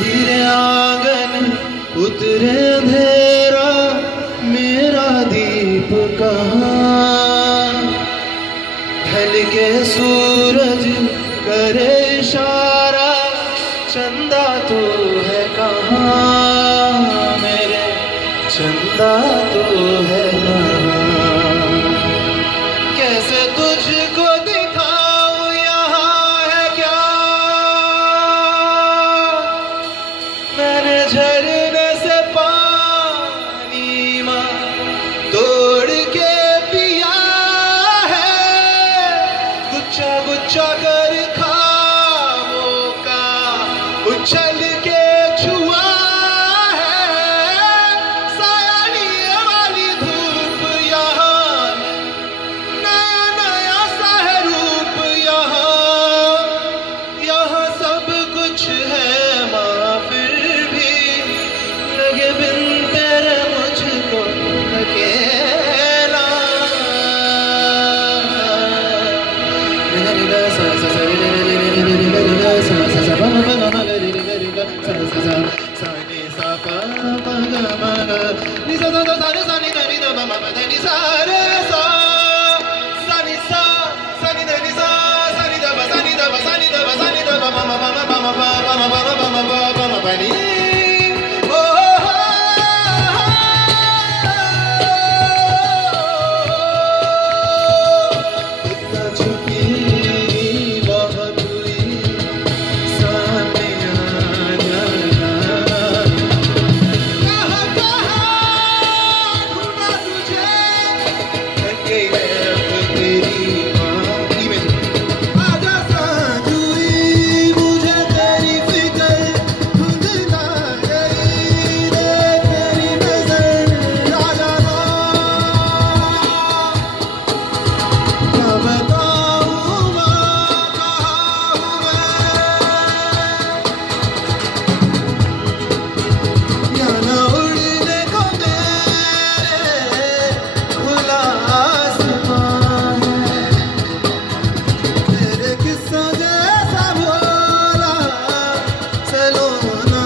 धीरे आंगन उतरे अंधेरा, मेरा दीप कहाँ? ढल के सूरज करे इशारा, चंदा तो है कहाँ? मेरे चंदा तो है कहाँ? कैसे तुझको दिखाऊं, यहाँ है क्या? मैंने झरने से पानी मां तोड़ के पिया है, गुच्छा गुच्छा कर ख्वाबों का उछल के छुआ है। सायानी वाली धूप यहाँ, नया नया सा है रूप यहाँ। यहाँ सब कुछ है माँ, फिर भी लगे बिन तेरे मुझको अकेला। सा